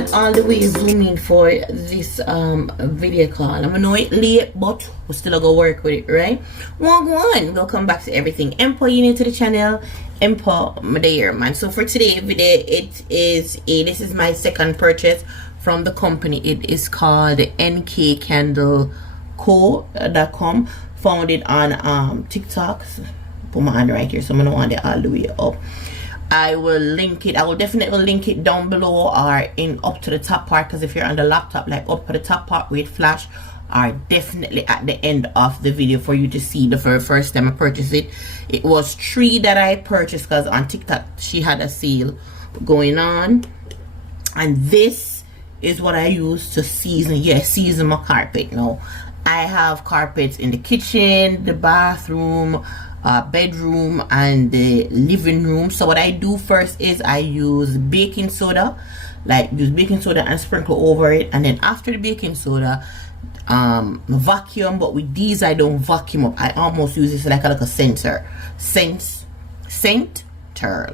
had all the way zoom in for this video call. I'm gonna know it late, but we're still gonna work with it, right? Welcome back to everything Empo. You new to the channel, Empo, my dear man. So for today's video, this is my second purchase from the company. It is called nkcandleco.com. Found it on TikTok. Put my hand right here, so I'm gonna want it all the way up. I will link it. I will definitely link it down below or in up to the top part, because if you're on the laptop, like up to the top part with flash, are definitely at the end of the video for you to see the very first time I purchased it. It was 3 that I purchased because on TikTok she had a sale going on, and this is what I use to season my carpet. Now I have carpets in the kitchen, the bathroom, bedroom, and the living room. So what I do first is I use baking soda, and sprinkle over it, and then after the baking soda, vacuum. But with these I don't vacuum up. I almost use this like a scenter,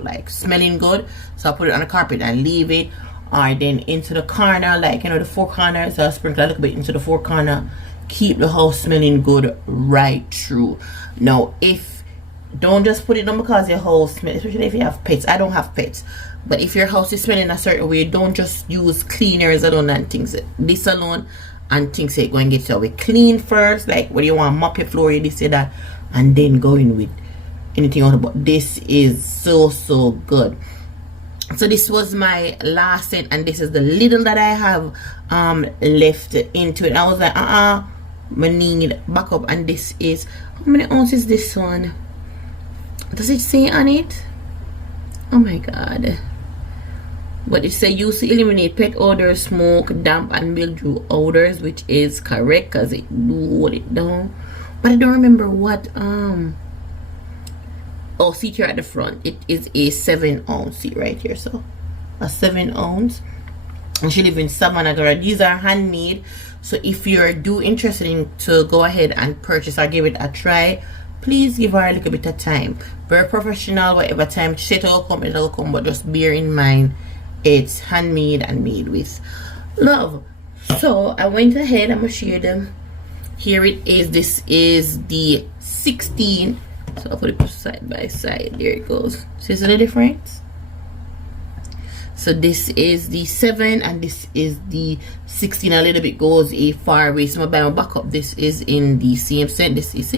like smelling good. So I put it on the carpet and leave it, or then into the corner, like the 4 corners. So I sprinkle a little bit into the 4 corner, keep the house smelling good right through. Now don't just put it on because your house smells, especially if you have pets. I don't have pets, but if your house is smelling a certain way, don't just use cleaners alone and things. This alone and things it go and get your way clean first. Like what do you want, mop your floor, this and that, and then go in with anything else. But this is so good. So this was my last set, and this is the little that I have left into it. I was like I need backup. And this is, how many ounces is this one? Does it say on it? Oh my god. But it says used to eliminate pet odor, smoke, damp, and mildew odors, which is correct because it wrote it down. But I don't remember what oh, see here at the front, it is a 7 ounce. See right here, so a 7 ounce. And she lives in Savannah. These are handmade, so if you're interested in to go ahead and purchase or give it a try, please give her a little bit of time. Very professional, whatever time she will come, it'll come, but just bear in mind it's handmade and made with love. So I went ahead, I'm gonna share them. Here it is. This is the 16. So I'll put it side by side. There it goes. So is the difference? So this is the 7 and this is the 16. A little bit goes a far way. So I'm gonna buy my backup. This is in the same scent. This is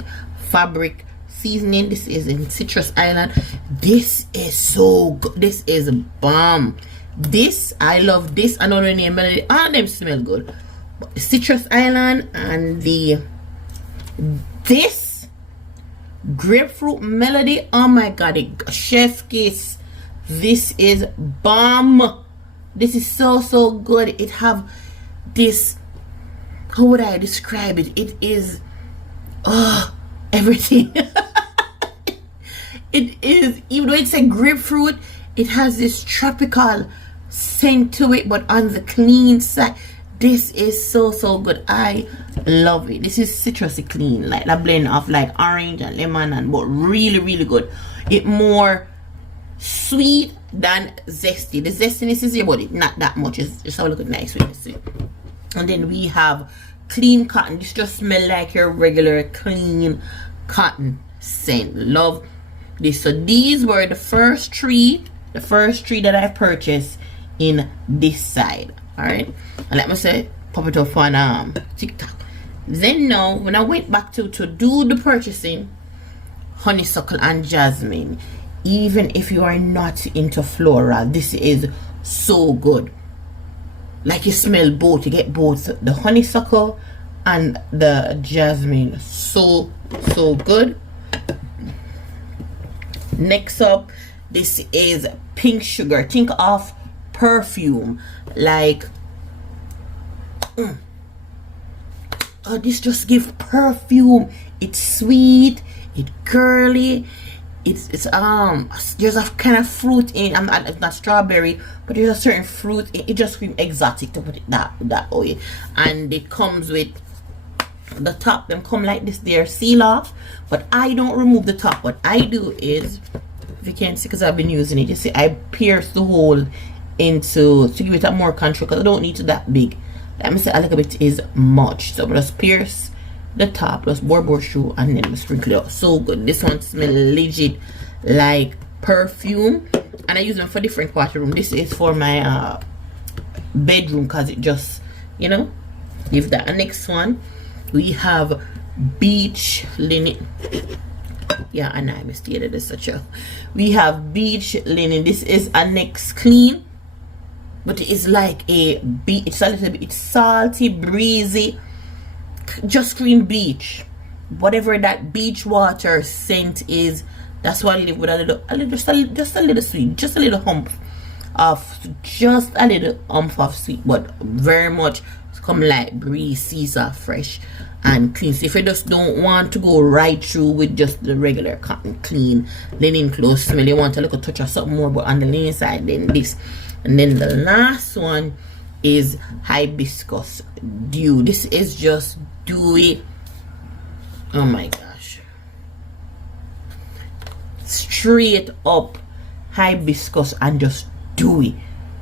fabric seasoning. This is in Citrus Island. This is so good. This is bomb. This, I love this. I don't know the name, but all of them smell good. But the Citrus Island and this grapefruit melody, oh my god, chef's kiss. This is bomb. This is so good. It have this, how would I describe it? It is everything. It is, even though it's a grapefruit, it has this tropical scent to it, but on the clean side. This is so good. I love it. This is citrusy clean, like a blend of like orange and lemon, and but really good. It more sweet than zesty. The zestiness is here, but it not that much. It's just a little nice way to see. And then we have clean cotton. This just smell like your regular clean cotton scent. Love this. So these were the first 3 that I purchased in this side. All right, and let me say, pop it up on TikTok. Then now when I went back to do the purchasing, honeysuckle and jasmine, even if you are not into floral, this is so good. Like you smell both, you get both the honeysuckle and the jasmine. So good. Next up, this is pink sugar. Think of perfume, like oh, this just give perfume. It's sweet, it's girly, it's there's a kind of fruit in it's not strawberry, but there's a certain fruit in it. Just screams exotic, to put it that way. And it comes with the top, them come like this, they're seal off, but I don't remove the top. What I do is, if you can't see because I've been using it, you see I pierce the hole into to give it a more control, because I don't need it that big. Let me say a little bit is much. So I'm just pierce the top, just board through, and then sprinkle it out. So good. This one smells legit like perfume, and I use them for different part of the room. This is for my bedroom, because it just, you know, give that. And next one we have beach linen. Yeah, and I misstated this such a. We have beach linen. This is a next clean, but it is like a beach. It's a little bit, it's salty, breezy, just clean beach. Whatever that beach water scent is, that's why I live with a little, just a little sweet, just a little hump of, just a little hump of sweet, but very much come like breeze, Caesar, fresh and clean. So if you just don't want to go right through with just the regular cotton clean linen clothes smell, you want a little touch of something more, but on the linen side, then this. And then the last one is hibiscus dew. This is just dewy. Oh my gosh, straight up hibiscus and just dewy.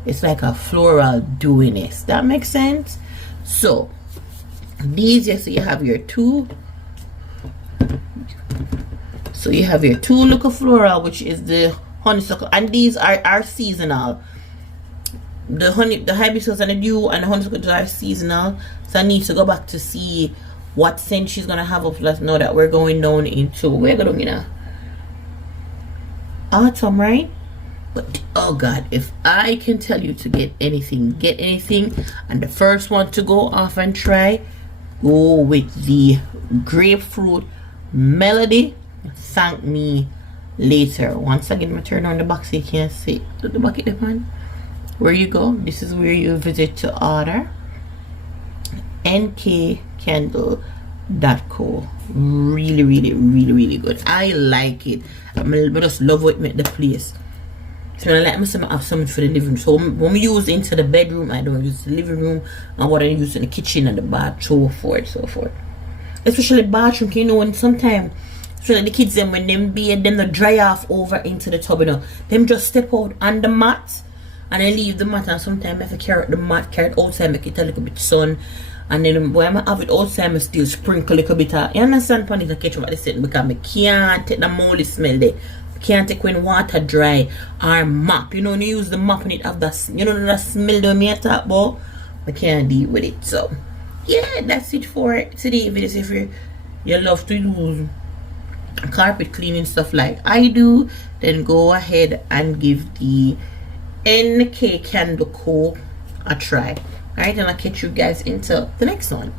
It's like a floral dewiness. That makes sense. So these, yes, so you have your two. So you have your two look of floral, which is the honeysuckle, and these are seasonal. The hibiscus and the dew and the honeysuckle are seasonal. So I need to go back to see what scent she's gonna have up. Let's know that we're going down into, we're going in a autumn, right? But oh god, if I can tell you to get anything, and the first one to go off and try, go with the grapefruit melody. Thank me later. Once again, I'm turn on the box so you can't see the bucket one. Where you go, this is where you visit to order. nkcandle.co. Really good. I like it. I just love what it make the place. So I like myself have something for the living room. So when we use into the bedroom, I don't use the living room, and what I use in the kitchen and the bath, so forth. Especially bathroom, you know, when sometimes, so like the kids them when them bathe, them they dry off over into the tub, you know, them just step out on the mat and I leave the mat, and sometimes I have to carry the mat, carry it outside, make it a little bit sun, and then when I have it outside, I still sprinkle a little bit of, you understand, pan it and catch what I said, because I can't take the moldy smell there. Can't take when water dry or mop, you know, when you use the mop and it have that, you know, that smell that me talk about. I can't deal with it. So yeah, that's it for today video. If you love to use carpet cleaning stuff like I do, then go ahead and give the NK Candle Co a try. Alright, and I'll catch you guys into the next one.